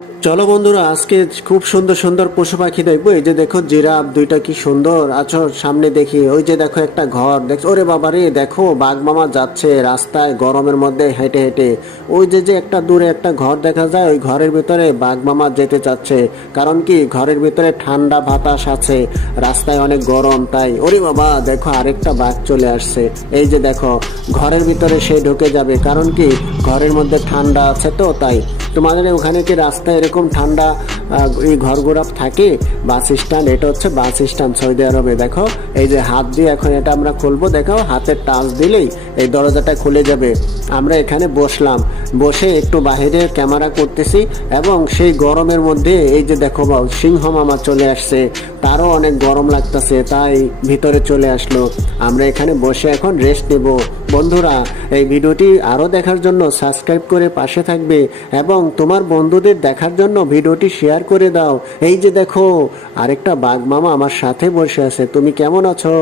চলো বন্ধুরা, আজকে খুব সুন্দর সুন্দর পশু পাখি দেখবো। এই যে দেখো জিরাফ দুইটা কি সুন্দর আছো, সামনে দেখি। ওই যে দেখো একটা ঘর দেখছো, ওরে বাবা রে, দেখো বাঘ মামা যাচ্ছে রাস্তায় গরমের মধ্যে হেঁটে হেঁটে। ওই যে যে একটা দূরে একটা ঘর দেখা যায়, ওই ঘরের ভিতরে বাঘ মামা যেতে চাচ্ছে। কারণ কি, ঘরের ভিতরে ঠান্ডা বাতাস আছে, রাস্তায় অনেক গরম তাই। ওরে বাবা, দেখো আরেকটা বাঘ চলে আসছে। এই যে দেখো ঘরের ভিতরে সে ঢুকে যাবে, কারণ কি ঘরের মধ্যে ঠান্ডা আছে তো তাই। তোমাদের ওখানে কি রাস্তায় এরকম ঠান্ডা এই ঘরগুলো থাকে? বাস স্ট্যান্ড, এটা হচ্ছে বাস স্ট্যান্ড সৌদি আরবে। দেখো এই যে হাত দিয়ে এখন এটা আমরা খুলবো, দেখো হাতের টাচ দিলেই এই দরজাটা খুলে যাবে। আমরা এখানে বসলাম, বসে একটু বাহিরে ক্যামেরা করতেছি, এবং সেই গরমের মধ্যে এই যে দেখো সিংহ মামা চলে আসছে, তারও অনেক গরম লাগতেছে তাই ভিতরে চলে আসলো। আমরা এখানে বসে এখন রেস্ট নেব। বন্ধুরা, এই ভিডিওটি আরও দেখার জন্য সাবস্ক্রাইব করে পাশে থাকবে, এবং তোমার বন্ধুদের দেখার জন্য ভিডিওটি শেয়ার করে দাও। এই যে দেখো আরেকটা বাঘ মামা আমার সাথে বসে আছে। তুমি কেমন আছো?